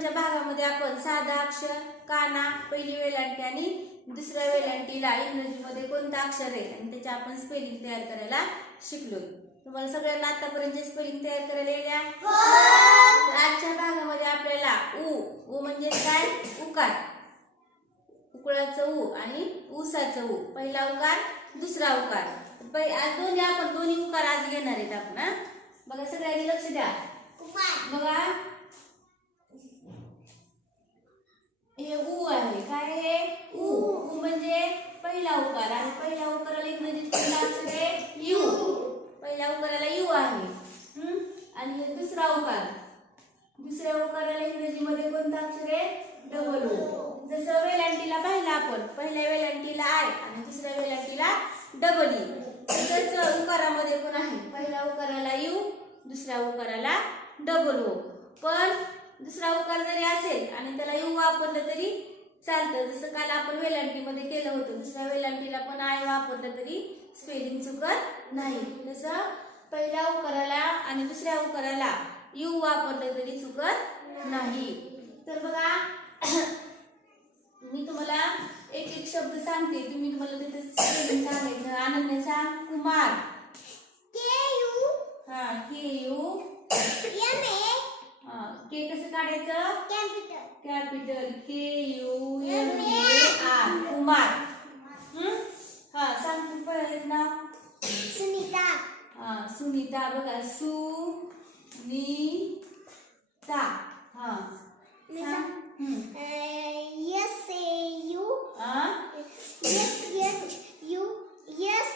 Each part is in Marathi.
वरच्या भागामध्ये आपण साधा अक्षर काना पहिली वेलांटी आणि दुसऱ्या वेलांटीला इंग्रजीमध्ये कोणतं अक्षर आहे? आणि त्याचे आपण स्पेलिंग तयार करायला शिकलो. तुम्हाला सगळ्यांना आतापर्यंत स्पेलिंग तयार करायला येल्या आजच्या भागामध्ये आपल्याला उ उ म्हणजे काय? उकार. उकळाचं उ आणि ऊसाचं उ. पहिला उकार दुसरा उकार. पै- आज दोन्ही आपण दोन्ही उकार आज घेणार आहेत आपण? बघा सगळ्यांनी लक्ष द्या. बघा. हे उ आहे. काय हे? उ उ म्हणजे पहिला उकार आणि पहिल्या उकाराला इंग्रजीत कोणतं अक्षर आहे यू. पहिल्या उकाराला यू आहे. आणि हे दुसरा उकार दुसऱ्या उकाराला इंग्रजीमध्ये कोणतं अक्षर आहे? डबल ओ जसं वेलांटीला पाहिलं आपण. पहिल्या वेलांटीला आय आणि दुसऱ्या वेलांटीला डबल ई e. तसंच उकारामध्ये पण आहे. पहिल्या उकाराला यू दुसऱ्या उकाराला डबल ओ पण दुसरा उकार जरी असेल आणि त्याला यू वापरलं तरी चालतं. जसं काल आपण वेलांटीमध्ये केलं होतं दुसऱ्या वेलांटीला पण आय वापरलं तरी स्पेलिंग चुकत नाही. तसं पहिल्या उकाराला आणि दुसऱ्या उकाराला यू वापरलं तरी चुकत नाही. तर बघा मी तुम्हाला एक एक शब्द सांगते. तुम्ही तुम्हाला त्याचं स्पेलिंग सांगायचं. आनंद सांग कुमार. हा के यू. हा के कसं काढायचं? Capital K U M A R Kumar. हं? हा सांग तू पहिलं नाव. हा सुनीता. बघा सु नी ता हा मी सांग. सांग. हं. हा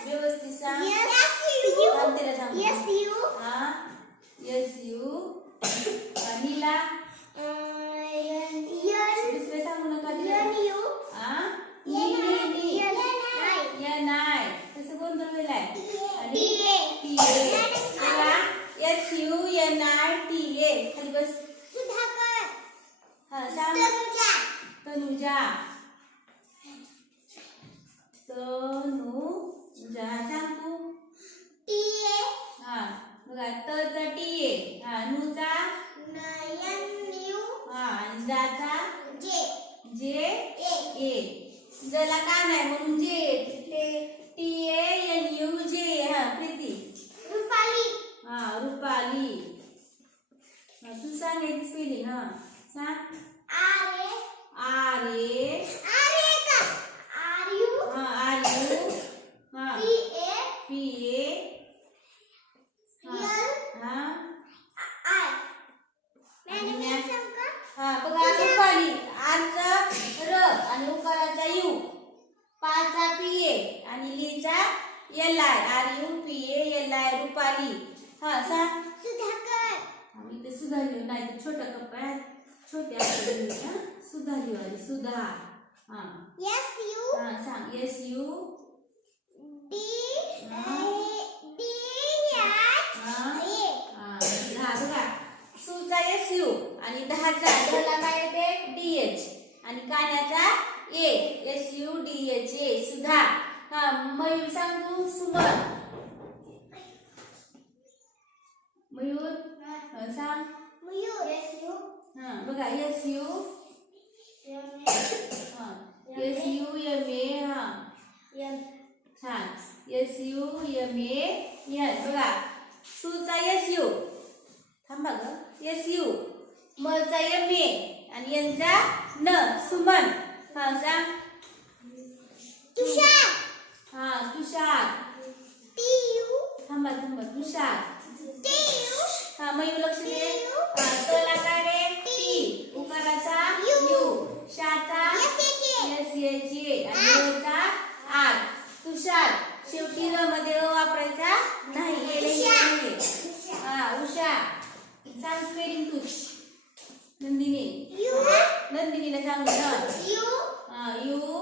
व्यवस्थित सांग सांग तिला सांग हा यस यू नीला दुसरे सांगू नका तिला हा नी नी नी या नाय तसं गोंधळ वेलाय आणि टी ए बघा S U N I T A खाली बस हा सांग. तनुजा. तनुजा. सांग तू. हा बघा तचा टी ए हा नुचा हा आणि जाचा जे. ए. जला का नाही म्हणून जे. तिथे टी ए एन यू जे हा प्रीती हा रुपाली तू सांगायची स्पेलिंग हा. सांग. आर ए हा आर यू हा पी ए. हा. हा. बघा रुपाली आरचा र आणि उकाराचा यू. पाचा पी ए आणि Licha L I. R U P A L I Rupali. हा सांग. आम्ही ते सुधारली नाही तर छोटा कप्पा आहे छोट्या अक्षरांनी, हा सुधारली वाली सुधा हा. हा सांग. येस यू हा. हा. दहा बघा सुचा एस यू आणि दहाचा दहाला काय येते डी एच आणि कान्याचा A S U D H A Sudha हा मयूर सांग तू सुमन मयूर हा, सांग हा बघा एस यू हा. एस यू एम ए हा. छान S U M A N बघा. सुचा एस यू थांबा ग. एस यू मचा एम ए आणि यांचा न सुमन. हा सांग हा तुषार. थांबा थांबा. तुषार. हा मयू लक्ष दे हा तला काय रे टी उकाराचा यू शाचा एस एच ए आणि ओचा आर तुषार शेवटी र मध्ये अ वापरायचा नाही. हा उषा. सांग स्पेलिंग तू. नंदिनी. नंदिनीला सांग यू.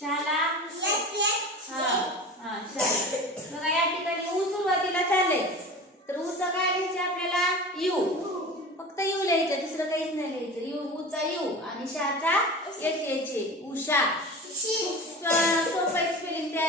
शाला. हा हा बघा या ठिकाणी ऊ सुरुवातीला चाललंय. तर ऊचा काय लिहायचं आपल्याला? यू. फक्त यू लिहायचं दुसरं काहीच नाही लिहायचं. यू ऊचा यू आणि शाचा एच ए उषा. सोपं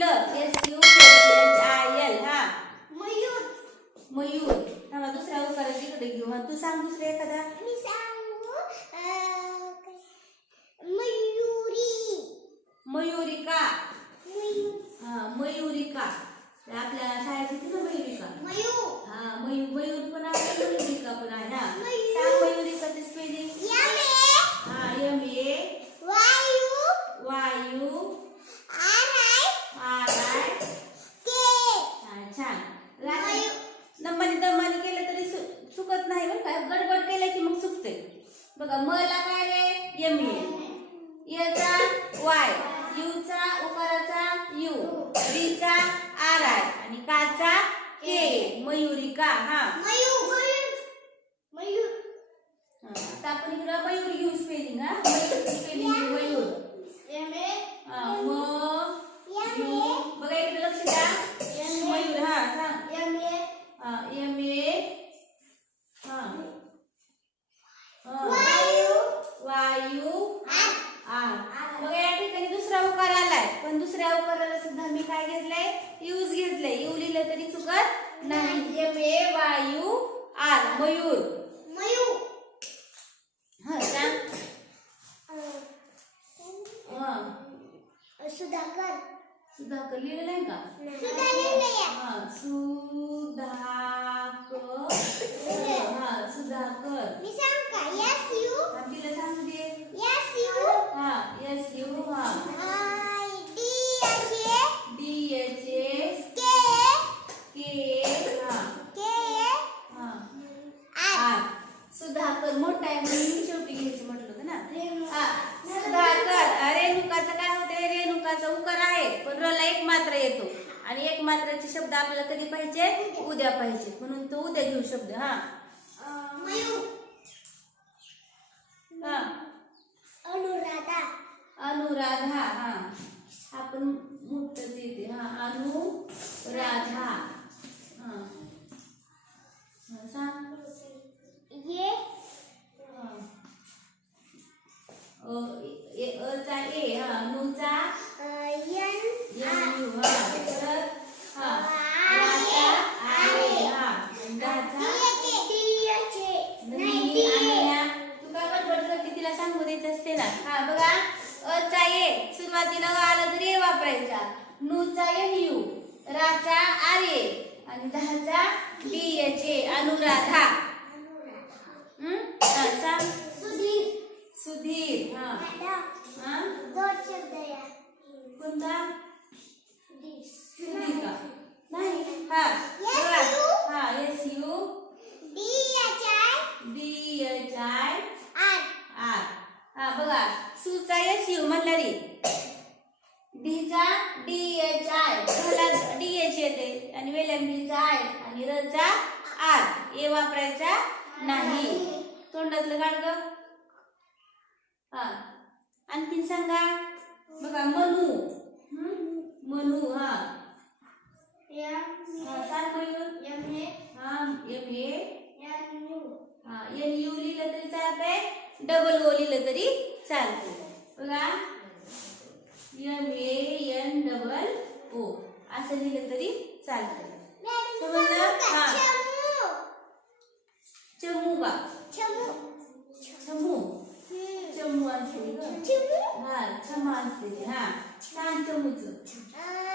ल S U H I L हा. मयूर. मयूर. थांबा दुसऱ्या उकारा तिकडे घेऊ. हा तू सांग दुसरा एखादा. मी सांगू मयुरी. मयुरिका. मयूर हा मयुरिका. ते आपल्या शाळेत होती ना मयुरिका? मयूर. हा मयूर मयूर पण आहे मयुरिका पण आहे मयूर. सांग मयुरिकाचं स्पेलिंग यमे हा M A Y U Y U R I R I K छान छान मयू. दमाने दमाने केलं तरी सु- चुकत नाही बरं का गडबड केलं की मग चुकते बघा मला काय रे एम ए याचा वाय यूचा उकाराचा यू रीचा आर आय आणि काचा के मयुरिका हा मयूर मयूर हा, आता आपण इकडं मयूर घेऊ स्पेलिंग हा मयूर स्पेलिंग मयूर यमे हा मग यू बघा इकडे लक्ष द्या मयूर हा सांग यमे हा एम ए हा हा. वायू वायू आर आ मग या ठिकाणी दुसरा उकार आलाय पण दुसऱ्या उकाराला सुद्धा मी काय घेतलंय यूज घेतलंय यू लिहिलं तरी चुकत नाही एम ए वायू आर मयूर. मयूर. हा सांग सुधाकर. सुधाकर लिहिलं नाही का? सुधाकर हा सुधाकर हा सुधाकर मी सांग का यस यू हा, तिला सांगू दे यस यू हा यस यू हा I D H A D H A K K हा के हा आर आर सुधाकर मोठा आहे म्हणून मी शेवटी घ्यायचं म्हटलं होतं ना रेणू हा सुधाकर अ, रेणुकाचं काय होतंय रेणुकाचा पण एक मात्र येतो. आणि एक मात्राचे शब्द आपल्याला कधी पाहिजे? उद्या पाहिजे. म्हणून तो उद्या घेऊ शब्द हा. हा. अनुराधा. अनुराधा हा. आपण मोठच येते हा. अनुराधा हा हा, सांग ये हा. अ, ए- अचा ए हा नुचा यन एन यू हा परत हा राचा आहे हा डाचा नाही आणण्या तू काय बडबड करते तिला सांगू द्यायचं असते ना हा बघा अचा ए सुरुवातीला अ आला तर ए वापरायचा नुचा एन यू राचा आर ए आणि दहाचा डी एच ए अनुराधा हम्म? हा, सांग सुधीर हा हा कोणता सुधीर का नाही हा Yes, बघा. you. हा S U D H I R हा बघा सुचा एस यू म्हणला रे डीचा D H I D H येते. आणि वेलंबीचा आय आणि रचा आर. ए वापरायचा नाही. तोंडातलं काढ ग. हा. आणखीन सांगा. बघा मनू? मनू हा. सांग मयूर हा एम ए. हा एन यू लिहिलं तरी चालतंय. डबल ओ लिहिलं तरी चालतो. बघा. एम एन डबल ओ असं लिहिलं तरी चालतं. समजलं? हा. बा. चमू. चमू चमू असते हा क्षमा असते हा. छान चमूच. हा.